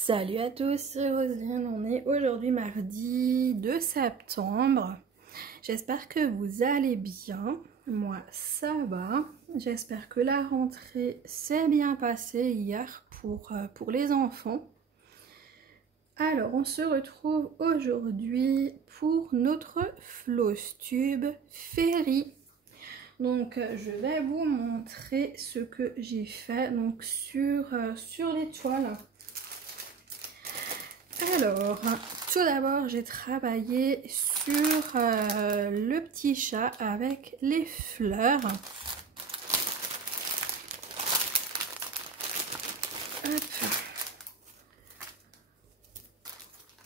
Salut à tous, c'est Roselyne, on est aujourd'hui mardi 2 septembre. J'espère que vous allez bien, moi ça va. J'espère que la rentrée s'est bien passée hier pour les enfants. Alors on se retrouve aujourd'hui pour notre Flosstube Fairy. Donc je vais vous montrer ce que j'ai fait donc sur les toiles. Alors, tout d'abord, j'ai travaillé sur le petit chat avec les fleurs. Hop.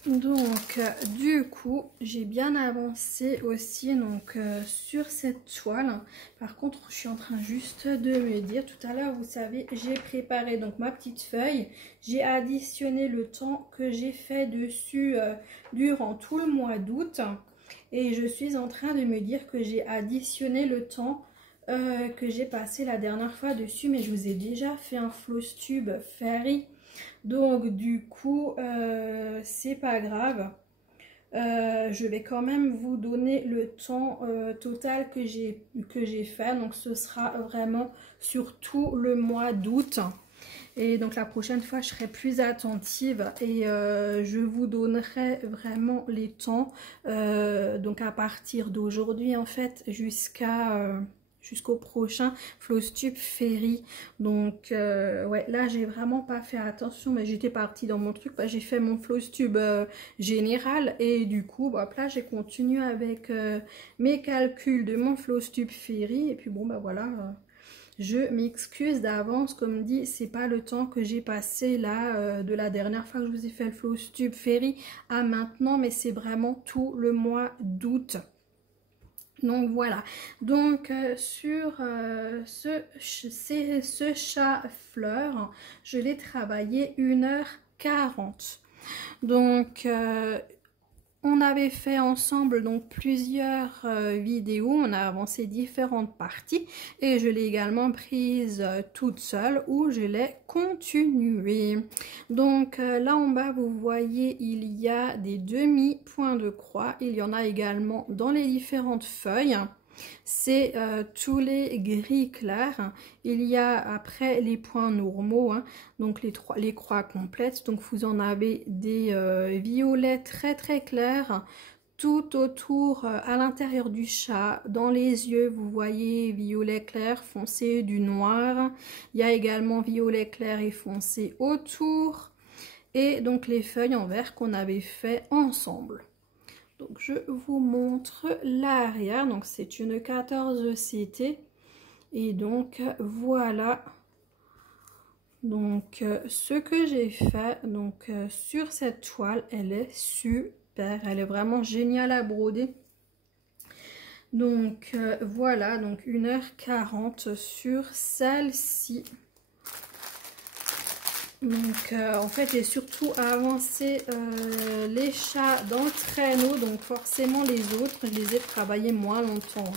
Donc, du coup, j'ai bien avancé aussi donc, sur cette toile. Par contre, je suis en train juste de me dire, tout à l'heure, vous savez, j'ai préparé donc ma petite feuille. J'ai additionné le temps que j'ai fait dessus durant tout le mois d'août. Et je suis en train de me dire que j'ai additionné le temps que j'ai passé la dernière fois dessus. Mais je vous ai déjà fait un Flosstube Fairy. Donc du coup c'est pas grave, je vais quand même vous donner le temps total que j'ai fait, donc ce sera vraiment sur tout le mois d'août. Et donc la prochaine fois je serai plus attentive et je vous donnerai vraiment les temps donc à partir d'aujourd'hui en fait jusqu'au prochain Flosstube Fairy. Donc ouais, là j'ai vraiment pas fait attention, mais j'étais partie dans mon truc, j'ai fait mon Flosstube général et du coup là j'ai continué avec mes calculs de mon Flosstube Fairy et puis bon voilà, je m'excuse d'avance, comme dit, c'est pas le temps que j'ai passé là de la dernière fois que je vous ai fait le Flosstube Fairy à maintenant, mais c'est vraiment tout le mois d'août. Donc voilà, donc sur ce chat fleur, je l'ai travaillé 1h40. Donc on avait fait ensemble donc plusieurs vidéos, on a avancé différentes parties et je l'ai également prise toute seule où je l'ai continuée. Donc là en bas vous voyez il y a des demi-points de croix, il y en a également dans les différentes feuilles. C'est tous les gris clairs. Il y a après les points normaux, hein, donc les croix complètes. Donc vous en avez des violets très très clairs tout autour à l'intérieur du chat. Dans les yeux vous voyez violet clair foncé, du noir. Il y a également violet clair et foncé autour. Et donc les feuilles en vert qu'on avait fait ensemble. Donc je vous montre l'arrière, donc c'est une 14 CT et donc voilà donc ce que j'ai fait donc sur cette toile. Elle est super, elle est vraiment géniale à broder. Donc voilà, donc 1h40 sur celle-ci. Donc en fait j'ai surtout avancé les chats dans le traîneau, donc forcément les autres je les ai travaillés moins longtemps.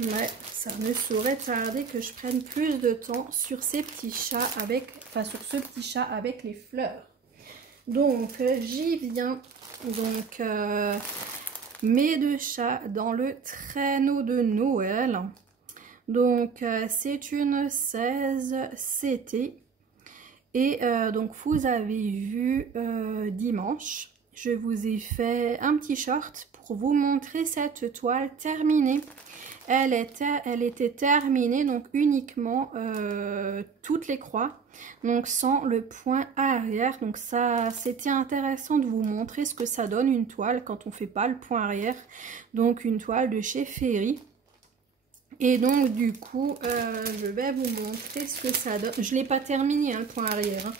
Mais ça ne saurait tarder que je prenne plus de temps sur ces petits chats sur ce petit chat avec les fleurs. Donc j'y viens, donc mes deux chats dans le traîneau de Noël. Donc c'est une 16 CT et donc vous avez vu dimanche je vous ai fait un petit short pour vous montrer cette toile terminée. Elle était terminée donc uniquement toutes les croix, donc sans le point arrière. Donc ça c'était intéressant de vous montrer ce que ça donne une toile quand on fait pas le point arrière, donc une toile de chez Fairy. Et donc du coup je vais vous montrer ce que ça donne. Je l'ai pas terminé hein, le point arrière, hein.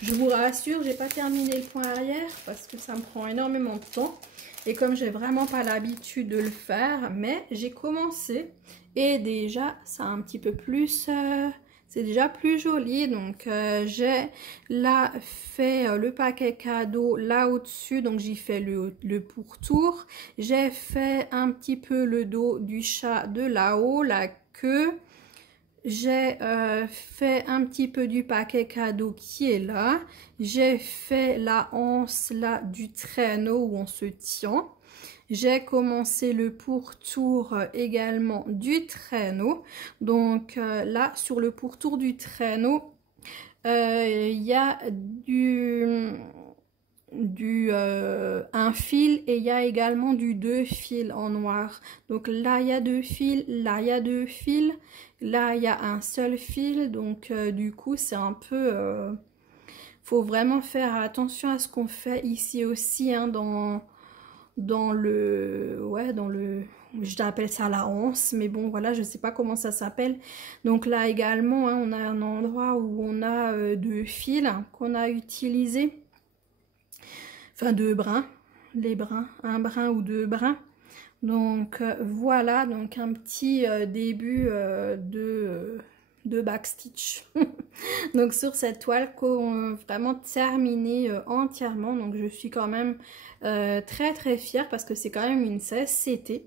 Je vous rassure, j'ai pas terminé le point arrière parce que ça me prend énormément de temps et comme j'ai vraiment pas l'habitude de le faire, mais j'ai commencé et déjà ça a un petit peu plus c'est déjà plus joli. Donc j'ai là fait le paquet cadeau là au-dessus, donc j'y fais le pourtour. J'ai fait un petit peu le dos du chat de là-haut, la queue, J'ai fait un petit peu du paquet cadeau qui est là. J'ai fait la anse là du traîneau où on se tient. J'ai commencé le pourtour également du traîneau. Donc là, sur le pourtour du traîneau, il y a un fil et il y a également du 2 fils en noir. Donc là, il y a 2 fils, là, il y a 2 fils, là, il y a un seul fil. Donc du coup, c'est un peu... faut vraiment faire attention à ce qu'on fait ici aussi, hein, dans le... Ouais, dans le... Je l'appelle ça la anse, mais bon, voilà, je sais pas comment ça s'appelle. Donc là également, hein, on a un endroit où on a 2 fils qu'on a utilisés. Enfin, 2 brins, les brins, un brin ou 2 brins. Donc voilà, donc un petit début de backstitch. Donc sur cette toile qu'on vraiment terminée entièrement. Donc je suis quand même très très fière parce que c'est quand même une 16 CT.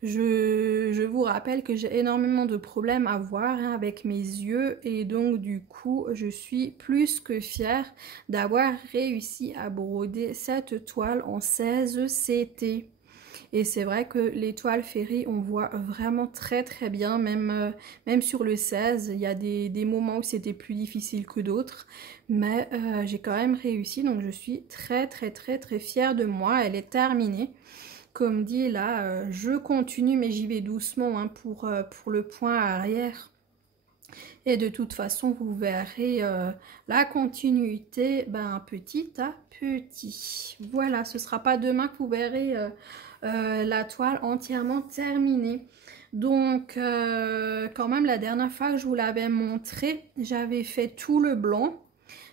Je vous rappelle que j'ai énormément de problèmes à voir, hein, avec mes yeux, et donc du coup je suis plus que fière d'avoir réussi à broder cette toile en 16 CT. Et c'est vrai que les toiles Ferry, on voit vraiment très très bien, même sur le 16, il y a des moments où c'était plus difficile que d'autres, mais j'ai quand même réussi, donc je suis très très très très fière de moi. Elle est terminée. Comme dit là, je continue, mais j'y vais doucement, hein, pour le point arrière. Et de toute façon, vous verrez la continuité, ben, petit à petit. Voilà, ce ne sera pas demain que vous verrez la toile entièrement terminée. Donc, quand même, la dernière fois que je vous l'avais montré, j'avais fait tout le blanc.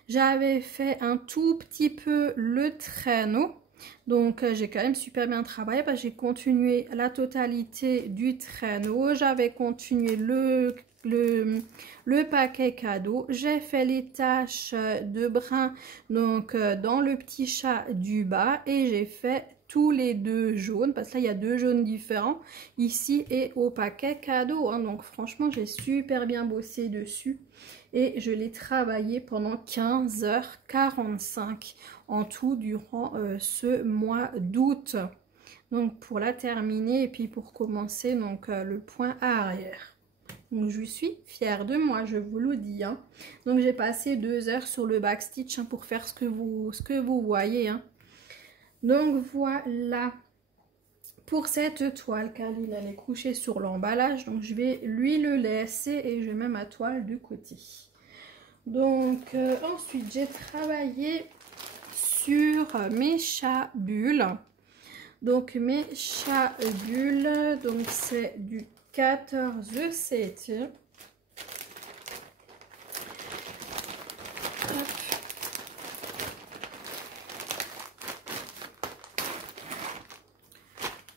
J'avais fait un tout petit peu le traîneau. Donc j'ai quand même super bien travaillé parce que j'ai continué la totalité du traîneau. J'avais continué le paquet cadeau. J'ai fait les taches de brun donc dans le petit chat du bas, et j'ai fait tous les 2 jaunes parce que là il y a 2 jaunes différents ici et au paquet cadeau, hein. Donc franchement j'ai super bien bossé dessus et je l'ai travaillé pendant 15h45 en tout durant ce mois d'août. Donc pour la terminer et puis pour commencer donc le point arrière. Donc je suis fière de moi, je vous le dis, hein. Donc j'ai passé 2 heures sur le backstitch, hein, pour faire ce que vous voyez, hein. Donc voilà pour cette toile, car il est couché sur l'emballage. Donc je vais lui le laisser et je mets ma toile de côté. Donc ensuite j'ai travaillé sur mes chats bulles. Donc mes chats bulles, donc c'est du 14 CT.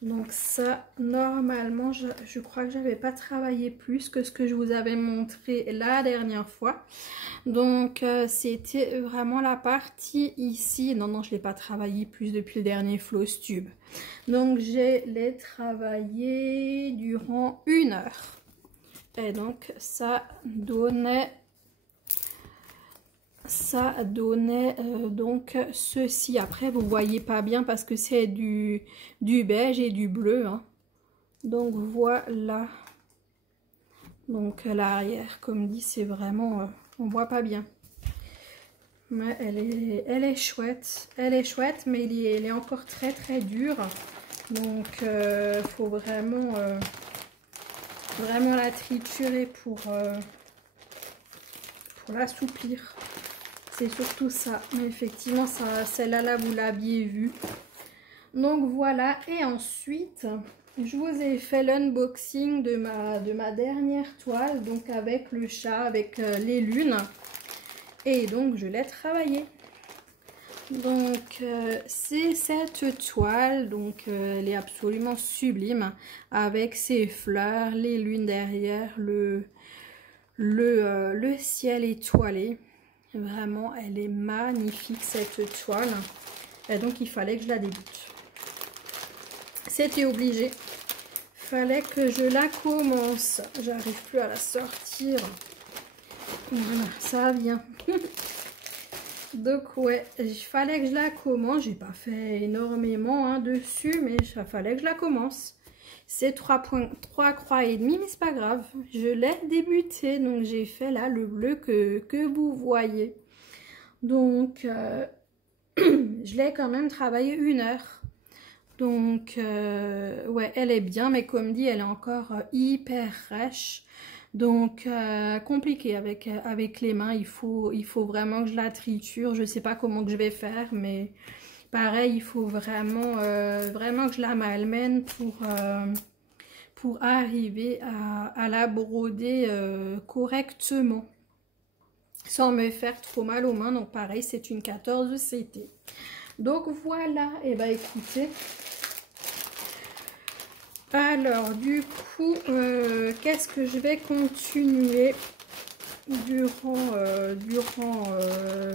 Donc ça, normalement, je crois que j'avais pas travaillé plus que ce que je vous avais montré la dernière fois. Donc c'était vraiment la partie ici. Non, je l'ai pas travaillé plus depuis le dernier floss tube. Donc je l'ai travaillé durant 1 heure. Et donc ça donnait donc ceci. Après vous voyez pas bien parce que c'est du beige et du bleu, hein. Donc voilà. Donc l'arrière, comme dit, c'est vraiment on voit pas bien, mais elle est chouette, mais elle est encore très très dure. Donc faut vraiment la triturer pour l'assouplir. C'est surtout ça, mais effectivement celle-là là, vous l'aviez vue. Donc voilà, et ensuite je vous ai fait l'unboxing de ma dernière toile, donc avec le chat, avec les lunes, et donc je l'ai travaillée. Donc c'est cette toile, donc elle est absolument sublime, avec ses fleurs, les lunes derrière, le ciel étoilé. Vraiment, elle est magnifique cette toile, et donc il fallait que je la débute. C'était obligé. fallait que je la commence. J'arrive plus à la sortir. Voilà, ça vient. Donc ouais, il fallait que je la commence. J'ai pas fait énormément hein, dessus, mais il fallait que je la commence. C'est 3 croix et demi, mais c'est pas grave. Je l'ai débuté, donc j'ai fait là le bleu que vous voyez. Donc je l'ai quand même travaillé 1 heure. Donc ouais, elle est bien, mais comme dit, elle est encore hyper rêche. Donc compliqué avec les mains. Il faut vraiment que je la triture. Je sais pas comment que je vais faire, mais pareil, il faut vraiment que je la malmène pour arriver à la broder correctement sans me faire trop mal aux mains. Donc pareil, c'est une 14 CT. Donc voilà, et bah écoutez, alors du coup qu'est-ce que je vais continuer durant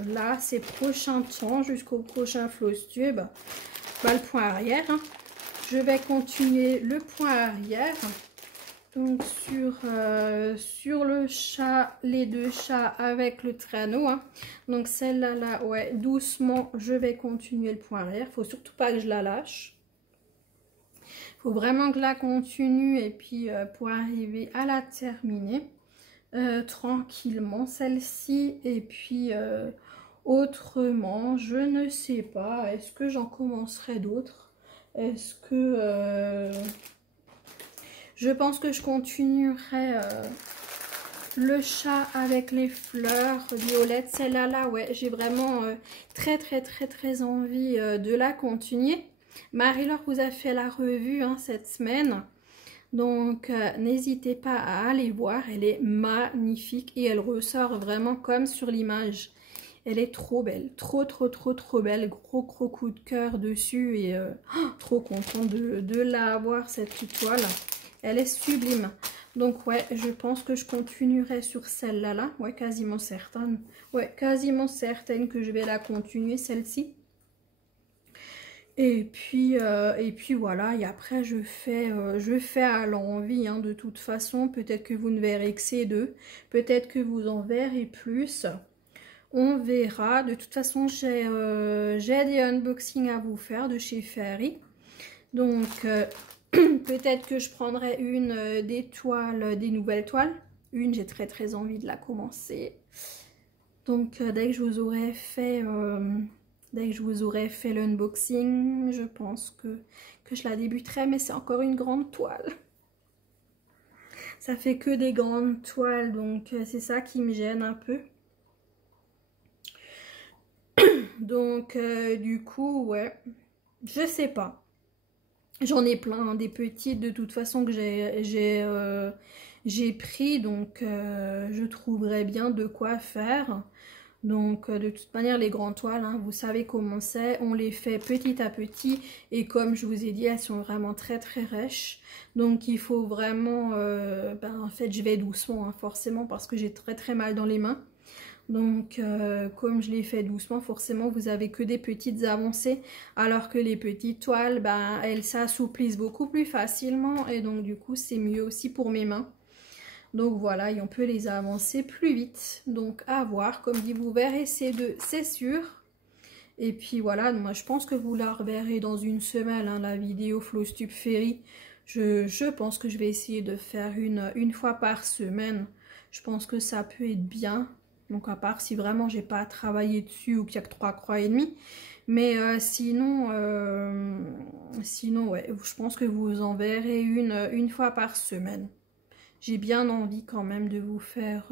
là ces prochains temps jusqu'au prochain floss tube, le point arrière hein. Je vais continuer le point arrière. Donc sur le chat, les 2 chats avec le traîneau hein. Donc celle-là là, ouais, doucement je vais continuer le point arrière. Faut surtout pas que je la lâche. Faut vraiment que je la continue et puis pour arriver à la terminer tranquillement celle-ci. Et puis autrement je ne sais pas, est-ce que j'en commencerai d'autres? Est-ce que je pense que je continuerai le chat avec les fleurs violettes. Celle-là, là, ouais, j'ai vraiment très envie de la continuer. Marie-Laure vous a fait la revue hein, cette semaine. Donc, n'hésitez pas à aller voir. Elle est magnifique et elle ressort vraiment comme sur l'image. Elle est trop belle. Trop belle. Gros coup de cœur dessus et trop contente de la avoir cette toile. Elle est sublime. Donc ouais, je pense que je continuerai sur celle-là. Là. Ouais, quasiment certaine. Ouais, quasiment certaine que je vais la continuer, celle-ci. Et puis voilà. Et après, je fais à l'envie. Hein, de toute façon, peut-être que vous ne verrez que ces 2. Peut-être que vous en verrez plus. On verra. De toute façon, j'ai des unboxings à vous faire de chez Fairy. Donc... peut-être que je prendrai une des toiles, des nouvelles toiles. Une, j'ai très envie de la commencer. Donc dès que je vous aurai fait l'unboxing, je pense que je la débuterai. Mais c'est encore une grande toile. Ça fait que des grandes toiles, donc c'est ça qui me gêne un peu. Donc du coup, ouais, je sais pas. J'en ai plein, hein, des petites de toute façon que j'ai pris, donc je trouverai bien de quoi faire. Donc de toute manière les grandes toiles, hein, vous savez comment c'est, on les fait petit à petit et comme je vous ai dit, elles sont vraiment très rêches. Donc il faut vraiment, en fait je vais doucement hein, forcément parce que j'ai très mal dans les mains. Donc comme je l'ai fait doucement, forcément vous avez que des petites avancées, alors que les petites toiles, elles s'assouplissent beaucoup plus facilement et donc du coup c'est mieux aussi pour mes mains. Donc voilà, et on peut les avancer plus vite. Donc à voir, comme dit, vous verrez ces 2, c'est sûr. Et puis voilà, moi je pense que vous la reverrez dans une semaine, hein, la vidéo Floss Tube Fairy. Je pense que je vais essayer de faire une fois par semaine. Je pense que ça peut être bien. Donc à part si vraiment j'ai pas travaillé dessus ou qu'il n'y a que 3 croix et demi. Mais sinon ouais, je pense que vous en verrez une fois par semaine. J'ai bien envie quand même de vous faire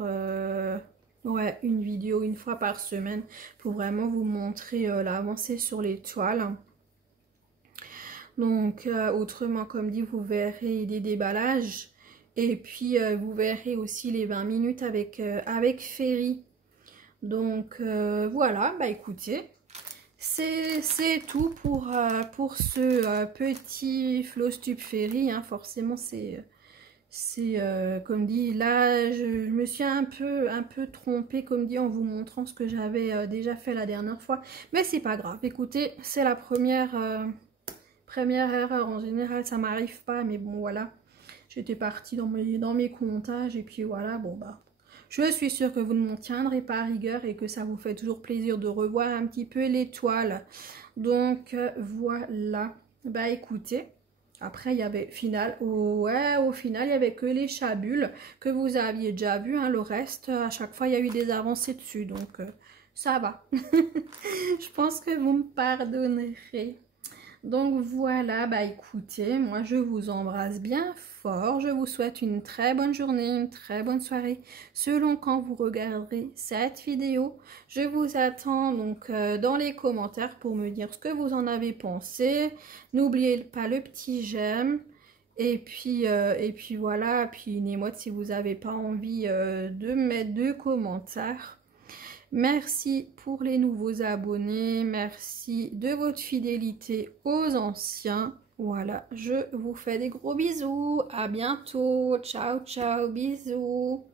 ouais, une vidéo une fois par semaine pour vraiment vous montrer l'avancée sur les toiles. Donc autrement, comme dit, vous verrez des déballages. Et puis vous verrez aussi les 20 minutes avec Fairy. Donc voilà, écoutez, c'est tout pour ce petit Floss Tube Fairy. Hein. Forcément, c'est comme dit, là je me suis un peu trompée, comme dit, en vous montrant ce que j'avais déjà fait la dernière fois. Mais c'est pas grave, écoutez, c'est la première erreur. En général, ça m'arrive pas, mais bon, voilà. j'étais partie dans mes comptages et puis voilà, bon bah. Je suis sûre que vous ne m'en tiendrez pas à rigueur et que ça vous fait toujours plaisir de revoir un petit peu l'étoile. Donc voilà, bah écoutez, après il y avait au final il y avait que les chabules que vous aviez déjà vu, hein, le reste à chaque fois il y a eu des avancées dessus, donc ça va. Je pense que vous me pardonnerez. Donc voilà, bah écoutez, moi je vous embrasse bien fort, je vous souhaite une très bonne journée, une très bonne soirée, selon quand vous regarderez cette vidéo. Je vous attends donc dans les commentaires pour me dire ce que vous en avez pensé. N'oubliez pas le petit j'aime. Et puis voilà, puis une émote si vous n'avez pas envie de mettre de commentaires. Merci pour les nouveaux abonnés, merci de votre fidélité aux anciens. Voilà, je vous fais des gros bisous, à bientôt, ciao ciao, bisous.